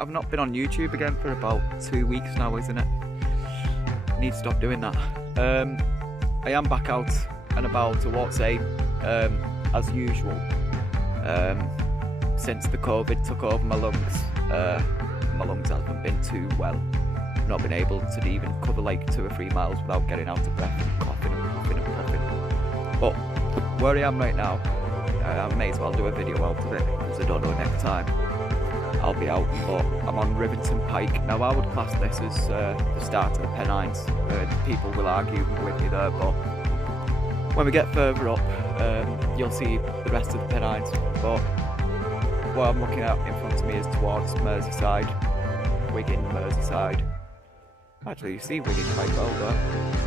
I've not been on YouTube again for about 2 weeks now, isn't it? I need to stop doing that. I am back out and about to what's as usual. Since the COVID took over my lungs haven't been too well. I've not been able to even cover like 2 or 3 miles without getting out of breath and coughing and coughing and coughing. But where I am right now, I may as well do a video out of it, because I don't know next time I'll be out. But I'm on Rivington Pike. Now I would class this as the start of the Pennines. People will argue with me there, but when we get further up, you'll see the rest of the Pennines. But what I'm looking at in front of me is towards Merseyside, Wigan, Merseyside. Actually, you see Wigan quite well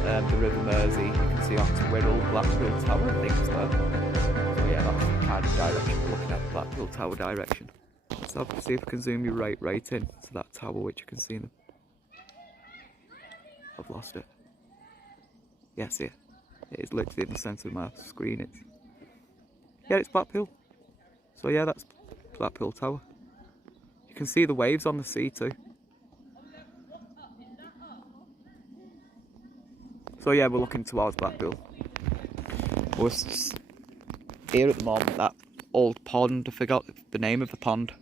there. The River Mersey, you can see onto Wirral, Blackpool Tower and things there. So yeah, that's the kind of direction we're looking at, Blackpool Tower direction. Let's have to see if I can zoom you right in to that tower, which you can see in the... I've lost it. Yes, yeah. It is literally in the centre of my screen. It's Blackpool. So yeah, that's Blackpool Tower. You can see the waves on the sea too. So yeah, we're looking towards Blackpool. We're here at the moment, that old pond, I forgot the name of the pond.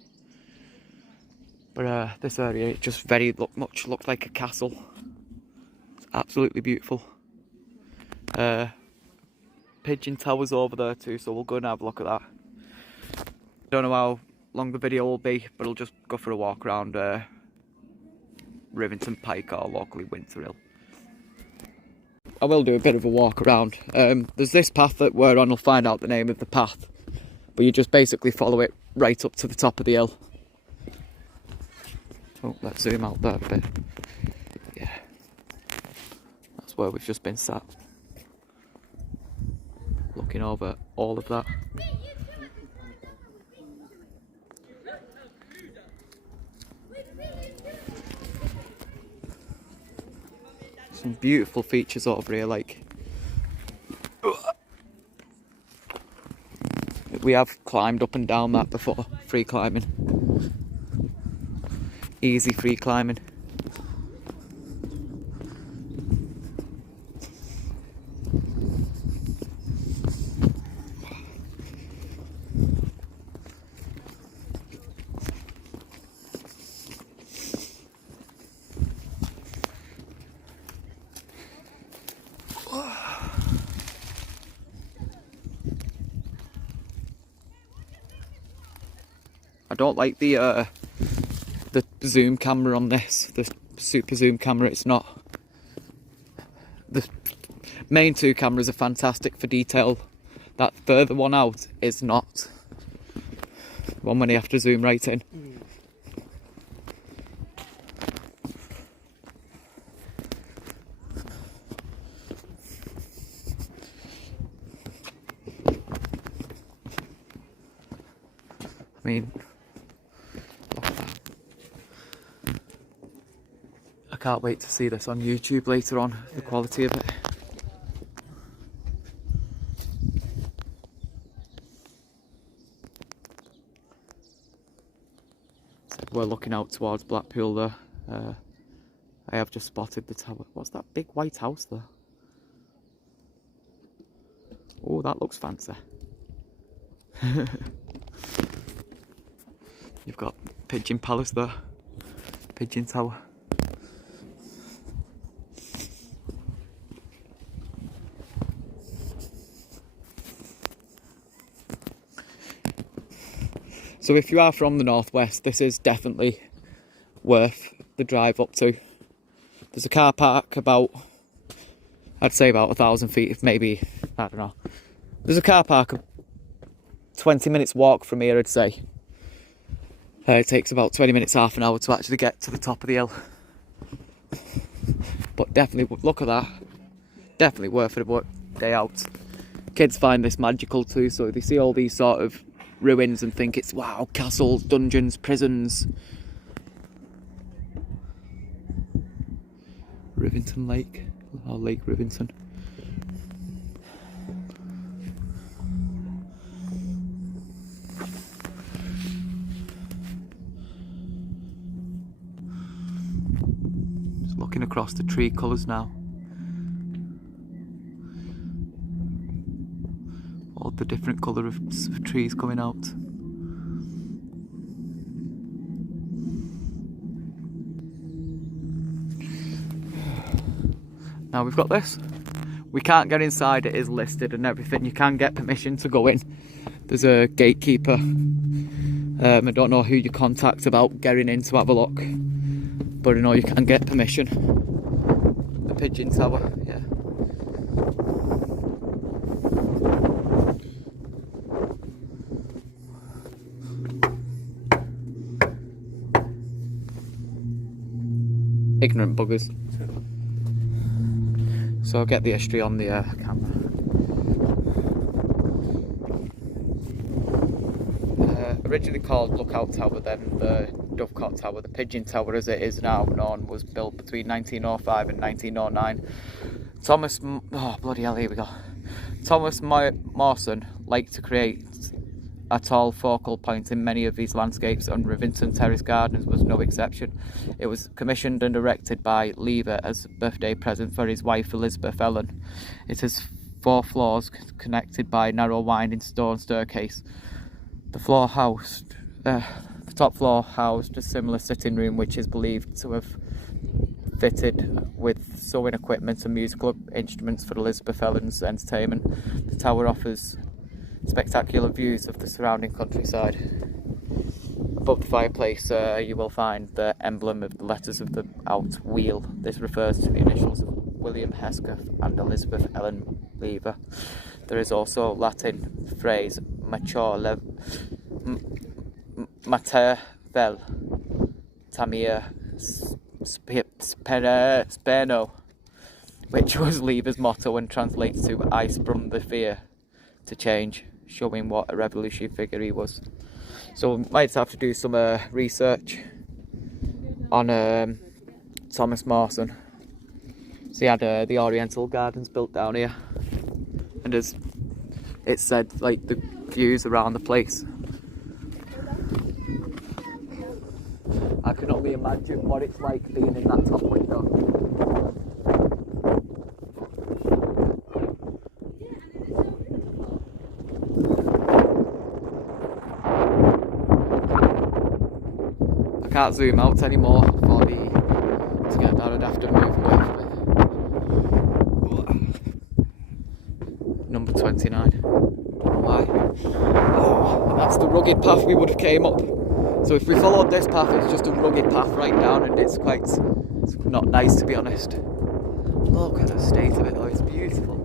But this area, it just much looked like a castle. It's absolutely beautiful. Pigeon Tower's over there too, so we'll go and have a look at that. Don't know how long the video will be, but I'll just go for a walk around Rivington Pike, or locally Winter Hill. I will do a bit of a walk around. There's this path that we're on, I'll find out the name of the path. But you just basically follow it right up to the top of the hill. Oh, let's zoom out there a bit. Yeah. That's where we've just been sat. Looking over all of that. Some beautiful features over here, like... We have climbed up and down that before, free climbing. Easy free climbing. I don't like the zoom camera on this, the super zoom camera. It's not. The main 2 cameras are fantastic for detail. That further one out is not. One when you have to zoom right in. I mean, I can't wait to see this on YouTube later on, the quality of it. So we're looking out towards Blackpool there. I have just spotted the tower. What's that big white house there? Oh, that looks fancy. You've got Pigeon Palace there. Pigeon Tower. So if you are from the northwest, this is definitely worth the drive up to. There's a car park about, I'd say about 1,000 feet, maybe, I don't know. There's a car park 20 minutes walk from here, I'd say. It takes about 20 minutes, half an hour to actually get to the top of the hill. But definitely, look at that. Definitely worth a day out. Kids find this magical too, so they see all these sort of ruins and think it's, wow, castles, dungeons, prisons. Rivington Lake, or Lake Rivington. Just looking across the tree colours now. All the different colour of trees coming out. Now we've got this. We can't get inside, it is listed and everything. You can get permission to go in. There's a gatekeeper. I don't know who you contact about getting in to have a look, but I know you can get permission. The Pigeon Tower, yeah. Ignorant buggers. So I'll get the history on the camera. Originally called Lookout Tower, then the Dovecot Tower. The Pigeon Tower, as it is now known, was built between 1905 and 1909. Oh bloody hell, here we go. Thomas Mawson liked to create a tall focal point in many of these landscapes, and Rivington Terrace Gardens was no exception. It was commissioned and erected by Lever as a birthday present for his wife Elizabeth Ellen. It has 4 floors connected by a narrow winding stone staircase. The top floor housed a similar sitting room, which is believed to have fitted with sewing equipment and musical instruments for Elizabeth Ellen's entertainment. The tower offers spectacular views of the surrounding countryside. Above the fireplace you will find the emblem of the letters of the out wheel. This refers to the initials of William Hesketh and Elizabeth Ellen Lever. There is also Latin phrase mater vel tamia speno, which was Lever's motto and translates to I sprung the fear to change, showing what a revolutionary figure he was. So we might have to do some research on Thomas Mawson. So he had the Oriental Gardens built down here, and as it said, like, the views around the place, I can only imagine what it's like being in that top window. I can't zoom out anymore for to get that. I'd have to move away from it. Number 29. Why? Oh, and that's the rugged path we would have came up. So if we followed this path, it's just a rugged path right down, and it's not nice, to be honest. Look at the state of it though, it's beautiful.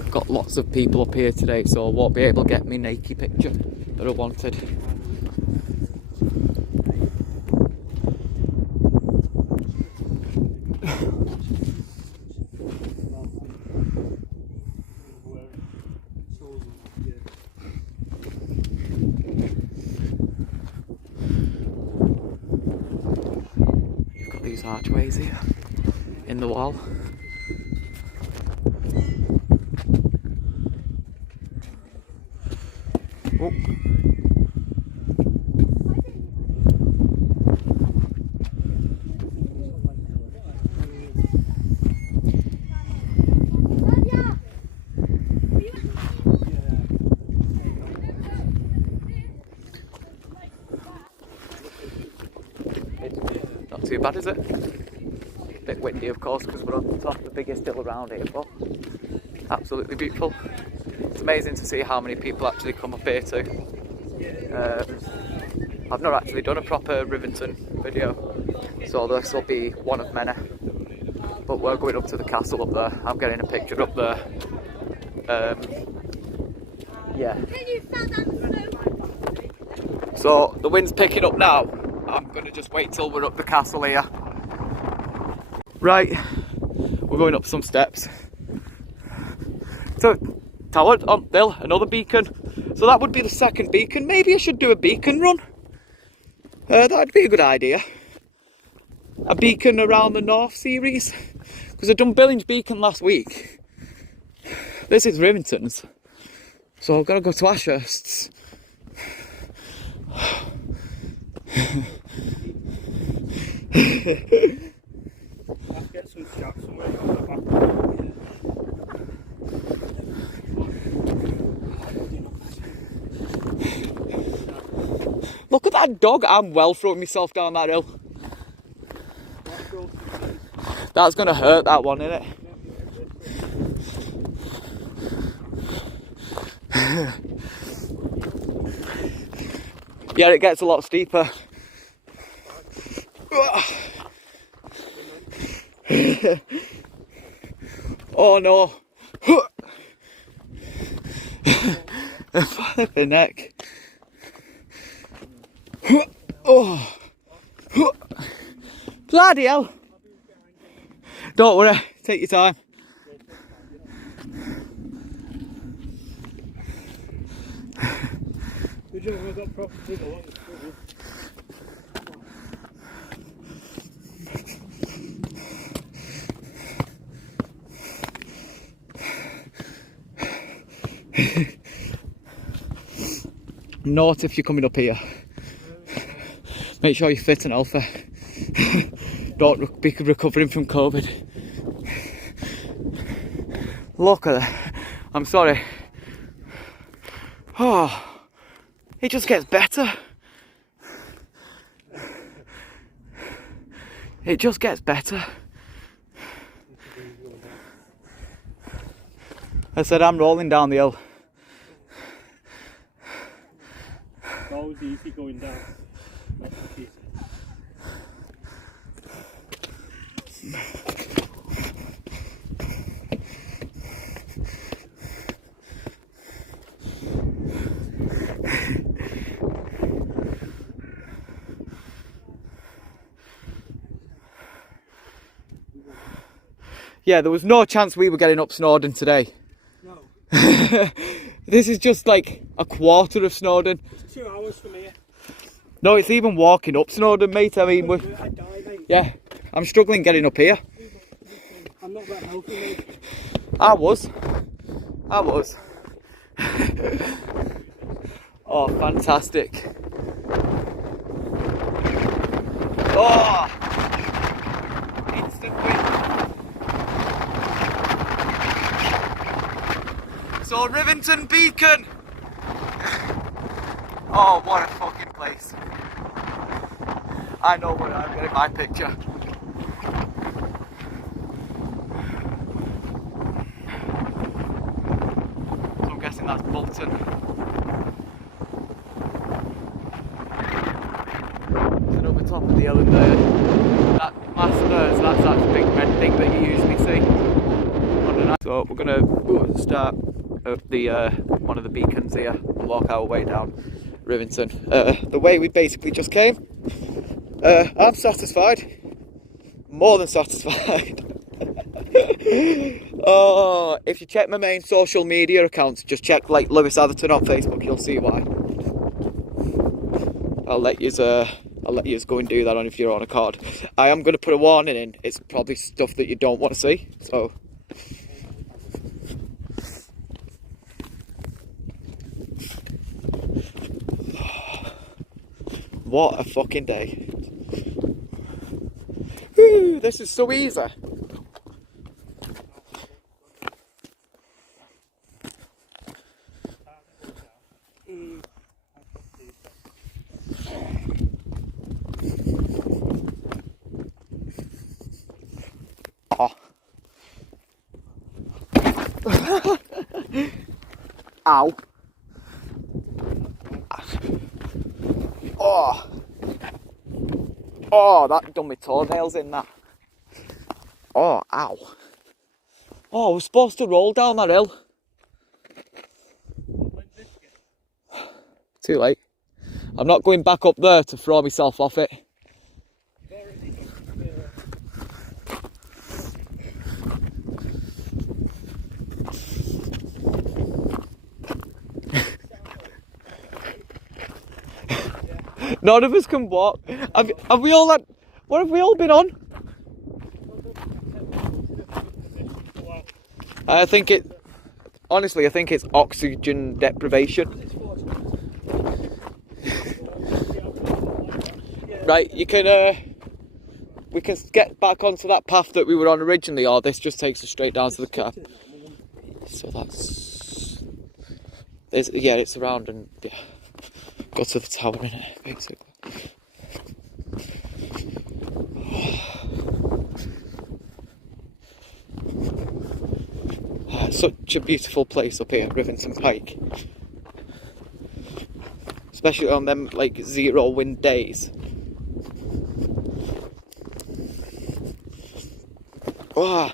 I've got lots of people up here today, so I won't be able to get me naked picture that I wanted. These archways here in the wall. Oh. too bad, is it? A bit windy, of course, because we're on top of the biggest hill around here, but absolutely beautiful. It's amazing to see how many people actually come up here too. I've not actually done a proper Rivington video, so this will be one of many. But we're going up to the castle up there. I'm getting a picture up there. Yeah. So the wind's picking up now. I'm going to just wait till we're up the castle here. Right, we're going up some steps. So, tower on hill, another beacon. So that would be the second beacon. Maybe I should do a beacon run. That'd be a good idea. A beacon around the North series. Because I've done Billings Beacon last week. This is Rivington's. So I've got to go to Ashurst's. Let's get some shots somewhere on the back. Look at that dog. I'm well throwing myself down that hill. That's going to hurt, that one, isn't it? Yeah, it gets a lot steeper. Oh no. Flipping neck. Oh. Bloody hell. Don't worry, take your time. We've got proper people along the Note if you're coming up here. Make sure you're fit and healthy. Don't be recovering from COVID. Look at that. I'm sorry. Oh, it just gets better. It just gets better. I said I'm rolling down the hill. It's always easy going down. Yeah, there was no chance we were getting up Snowdon today. No. This is just like a quarter of Snowdon. It's 2 hours from here. No, it's even walking up Snowdon, mate. I mean, I die, mate. yeah, I'm struggling getting up here. I'm not that healthy, mate. I was. Oh, fantastic. Oh, instant win. So Rivington Beacon. Oh, what a fucking place. I know where I'm getting my picture. So I'm guessing that's Bolton. And over top of the hill there, that mast there, so that's that big red thing that you usually see on the night. So we're gonna start at the one of the beacons here and walk our way down Rivington. The way we basically just came. I'm satisfied. More than satisfied. Oh, if you check my main social media accounts, just check like Lewis Atherton on Facebook, you'll see why. I'll let you go and do that on if you're on a card. I am going to put a warning in. It's probably stuff that you don't want to see. So. What a fucking day. Woo, this is so easy. Ow. Oh. Oh, that done my toenails in that. Oh, ow. Oh, I was supposed to roll down that hill. Too late. I'm not going back up there to throw myself off it. None of us can walk. Have we all had... What have we all been on? I think it... Honestly, I think it's oxygen deprivation. Right, you can... we can get back onto that path that we were on originally, or this just takes us straight down to the car. So that's... yeah, it's around and... Yeah. Go to the tower in it, basically. Oh, it's such a beautiful place up here, Rivington Pike. Especially on them like 0 wind days. Wow.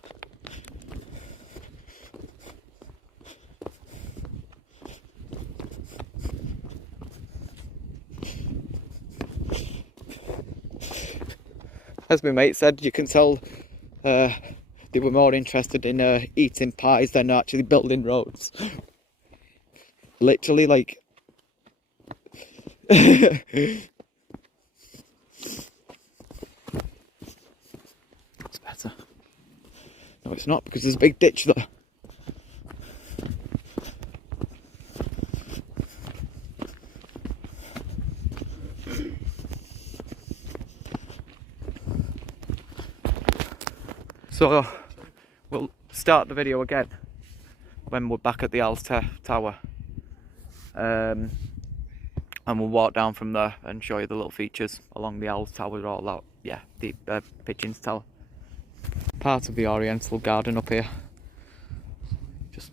As my mate said, you can tell they were more interested in eating pies than actually building roads. Literally, like... It's better. No, it's not, because there's a big ditch there. So we'll start the video again when we're back at the Owl's Tower, and we'll walk down from there and show you the little features along the Owl's Tower, all that. Yeah, the Pigeon's Tower. Part of the Oriental Garden up here. Just,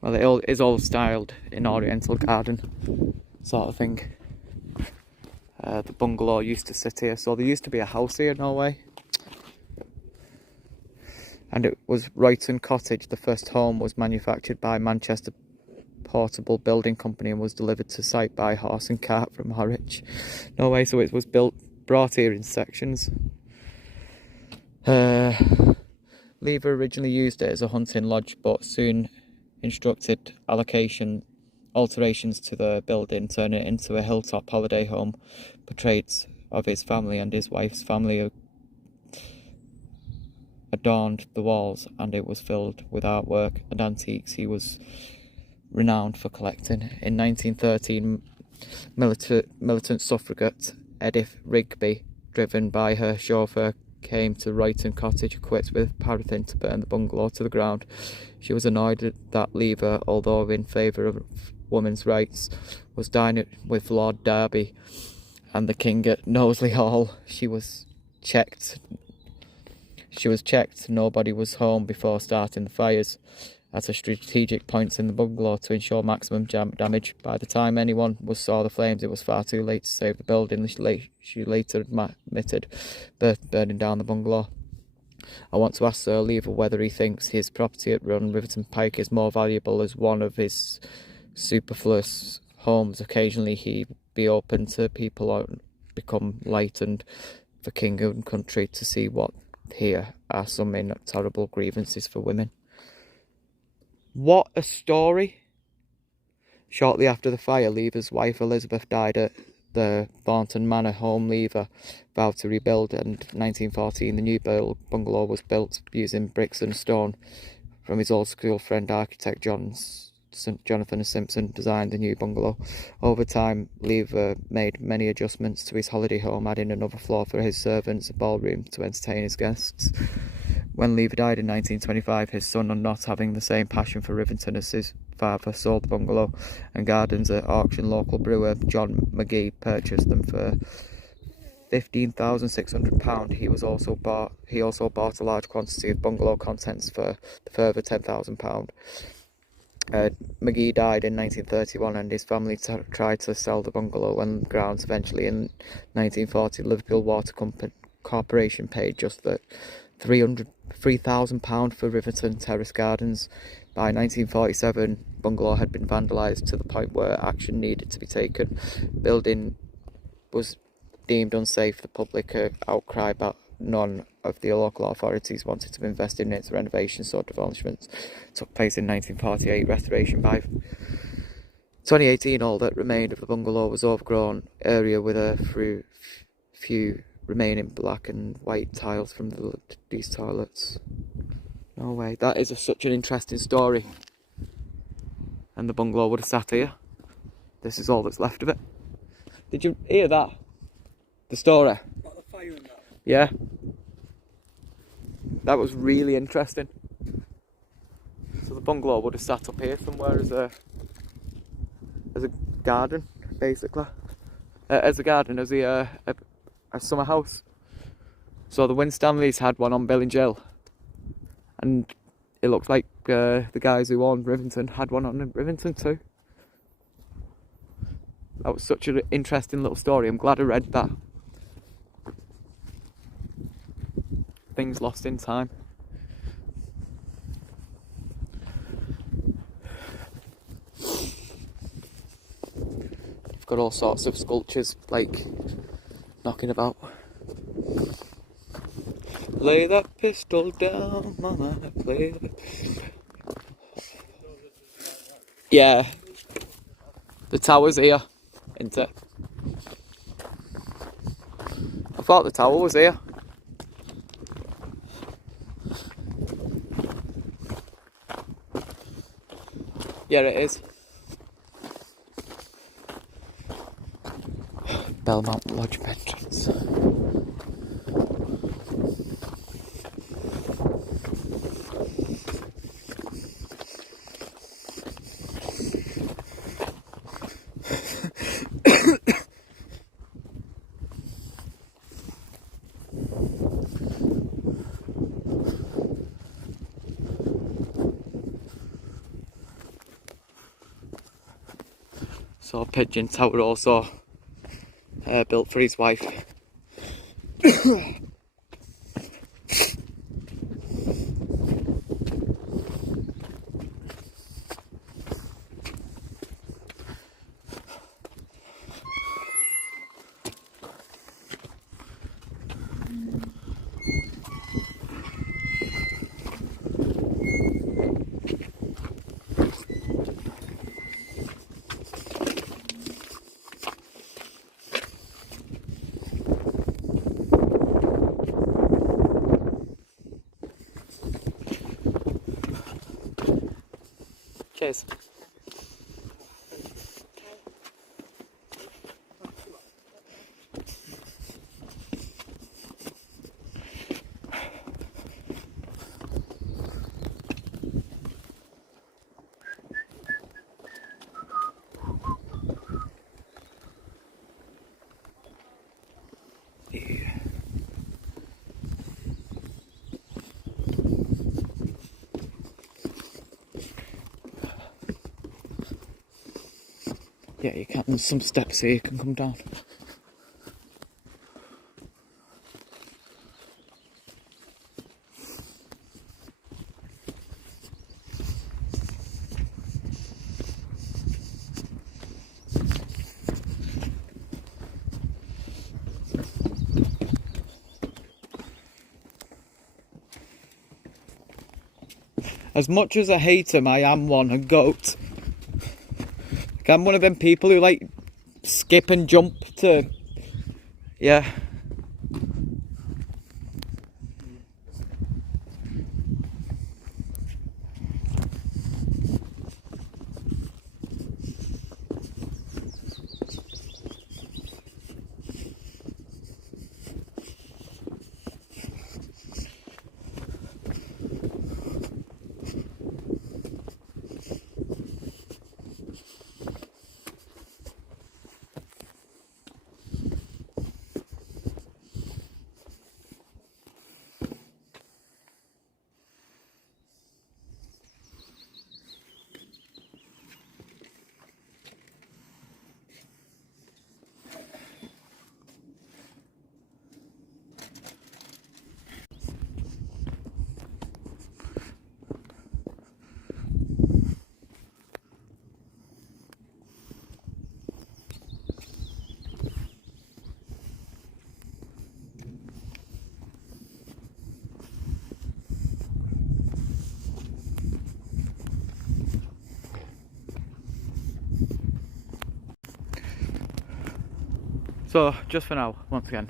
well, it is all styled in Oriental Garden sort of thing. The bungalow used to sit here, so there used to be a house here in Norway. And it was Rivington Cottage. The first home was manufactured by Manchester Portable Building Company and was delivered to site by horse and cart from Harwich, Norway. So it was brought here in sections. Lever originally used it as a hunting lodge, but soon instructed alterations to the building, turning it into a hilltop holiday home. Portraits of his family and his wife's family adorned the walls, and it was filled with artwork and antiques he was renowned for collecting. In 1913, militant suffragette Edith Rigby, driven by her chauffeur, came to Rivington Cottage equipped with paraffin to burn the bungalow to the ground. She was annoyed that Lever, although in favour of women's rights, was dining with Lord Derby and the King at Knowsley Hall. She was checked. Nobody was home before starting the fires at a strategic points in the bungalow to ensure maximum damage. By the time anyone saw the flames, it was far too late to save the building. She later admitted burning down the bungalow. I want to ask Sir Lever whether he thinks his property at Rivington Pike is more valuable as one of his superfluous homes. Occasionally he'd be open to people out become lightened for king and country to see what here are some intolerable grievances for women. What a story! Shortly after the fire, Lever's wife Elizabeth died at the Thornton Manor home. Lever vowed to rebuild, and in 1914 the new bungalow was built using bricks and stone. From his old school friend architect Jonathan Simpson designed the new bungalow. Over time, Lever made many adjustments to his holiday home, adding another floor for his servants, a ballroom to entertain his guests. When Lever died in 1925, his son, not having the same passion for Rivington as his father, sold the bungalow and gardens at auction. Local brewer John McGee purchased them for £15,600. He also bought a large quantity of bungalow contents for the further £10,000. McGee died in 1931 and his family tried to sell the bungalow and grounds. Eventually in 1940 Liverpool Water Corporation paid just the £3,000 for Rivington Terrace Gardens. By 1947 bungalow had been vandalised to the point where action needed to be taken. Building was deemed unsafe. The public outcry, but none of the local authorities wanted to invest in its renovation, so development took place in 1948. Restoration by 2018, all that remained of the bungalow was overgrown area with a few remaining black and white tiles from these toilets. No way, that is such an interesting story. And the bungalow would have sat here. This is all that's left of it. Did you hear that? The story? Got the fire in that? Yeah. That was really interesting. So the bungalow would have sat up here somewhere as a garden, basically. As a summer house. So the Winstanleys had one on Billingill, and it looks like the guys who owned Rivington had one on Rivington too. That was such an interesting little story. I'm glad I read that. Things lost in time. You've got all sorts of sculptures like knocking about. Lay that pistol down, mama, play the... Yeah. The tower's here, isn't it? I thought the tower was here. Yeah, it is. Belmont Lodge entrance. So Pigeon Tower also built for his wife. Cheers. Yeah, you can. There's some steps here you can come down. As much as I hate him, I am one, a goat. I'm one of them people who like skip and jump to, yeah. So just for now, once again,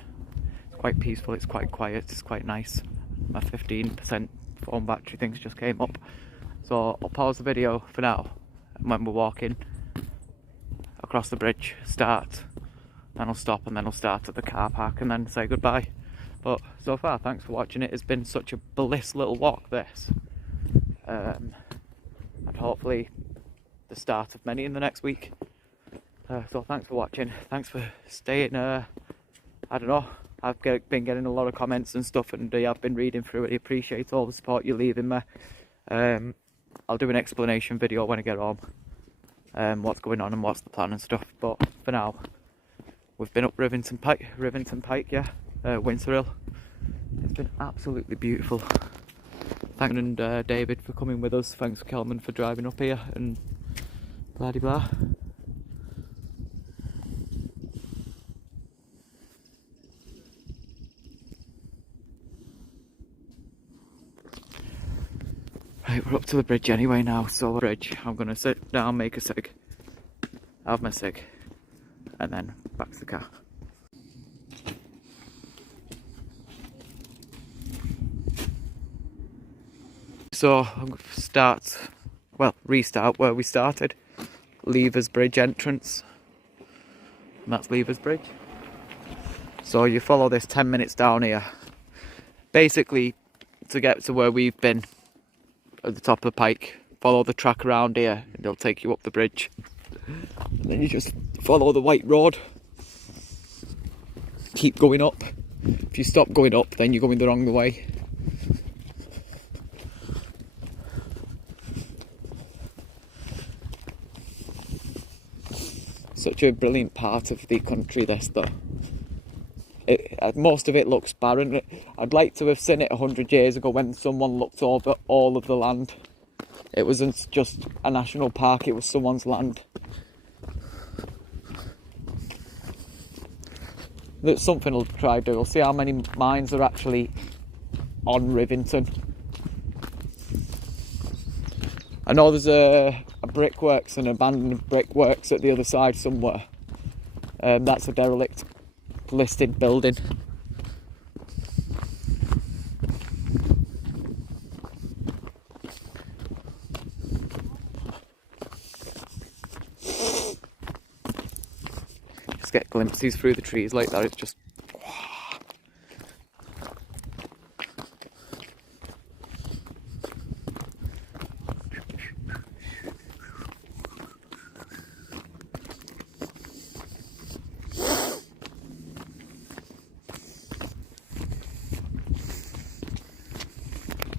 it's quite peaceful, it's quite quiet, it's quite nice. My 15% phone battery things just came up, so I'll pause the video for now, and when we're walking across the bridge, start, then I'll stop, and then I'll start at the car park and then say goodbye. But so far, thanks for watching. It has been such a bliss little walk, this, and hopefully the start of many in the next week. So thanks for watching, thanks for staying. I don't know, I've been getting a lot of comments and stuff, and I've been reading through it. I appreciate all the support you're leaving me. I'll do an explanation video when I get home, what's going on and what's the plan and stuff. But for now, we've been up Rivington Pike, yeah, Winter Hill. It's been absolutely beautiful. Thanks and David for coming with us. Thanks Kelman for driving up here and blah de blah. Right, we're up to the bridge anyway now, so bridge, I'm gonna sit down, make a cig, have my cig, and then back to the car. So I'm going to restart where we started, Levers Bridge entrance, and that's Levers Bridge. So you follow this 10 minutes down here, basically to get to where we've been at the top of the Pike. Follow the track around here and it'll take you up the bridge, and then you just follow the white road, keep going up. If you stop going up, then you're going the wrong way. Such a brilliant part of the country, this though. Most of it looks barren. I'd like to have seen it 100 years ago when someone looked over all of the land. It wasn't just a national park, it was someone's land. That's something I'll try to do. We'll see how many mines are actually on Rivington. I know there's a brickworks, an abandoned brickworks at the other side somewhere. That's a derelict listed building. Just get glimpses through the trees like that, it's just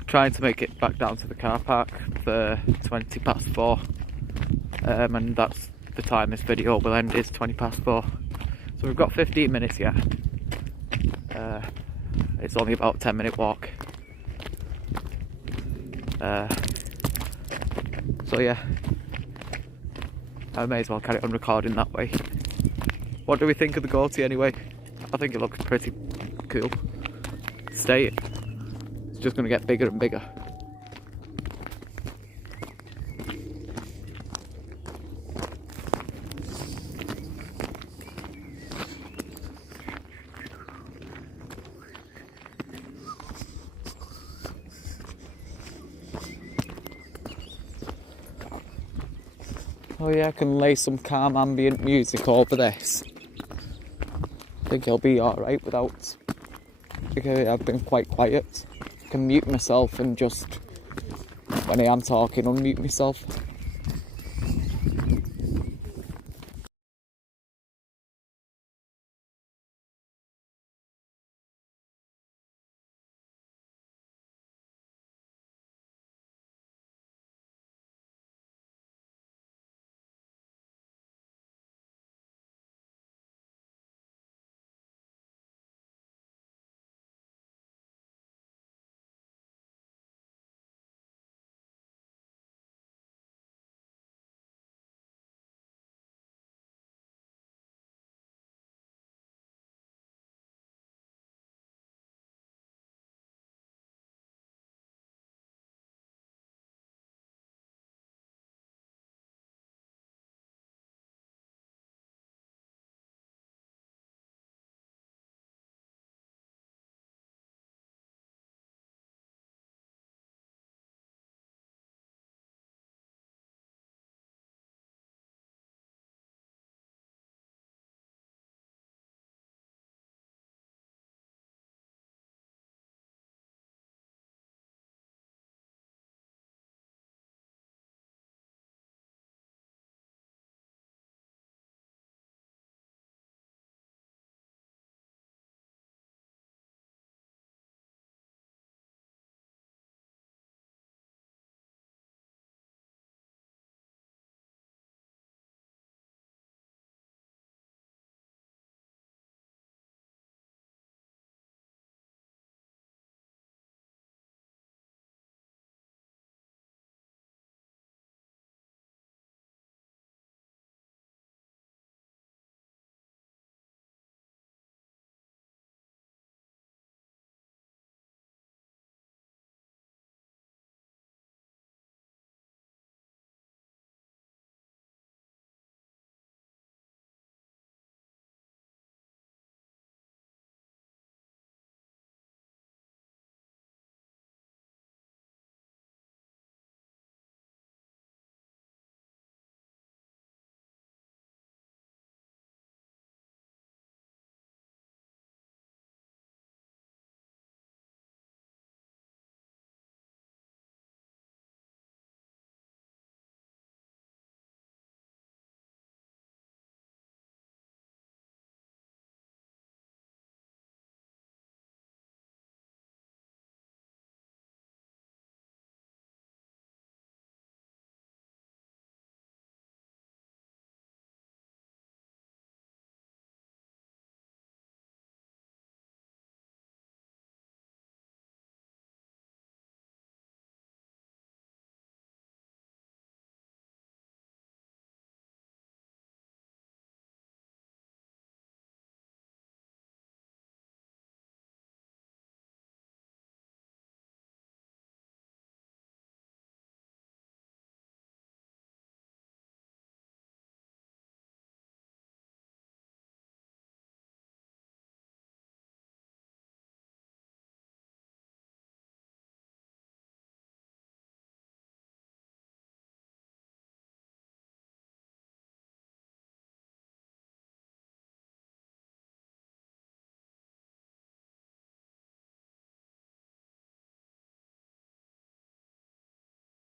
trying to make it back down to the car park for 4:20, and that's the time this video will end, is 4:20. So we've got 15 minutes yet. It's only about a 10-minute walk. So yeah, I may as well carry on recording that way. What do we think of the goatee anyway? I think it looks pretty cool. Stay. It's just going to get bigger and bigger. Oh yeah, I can lay some calm ambient music over this. I think it'll be alright without, because I've been quite quiet. I can mute myself and just, when I am talking, unmute myself.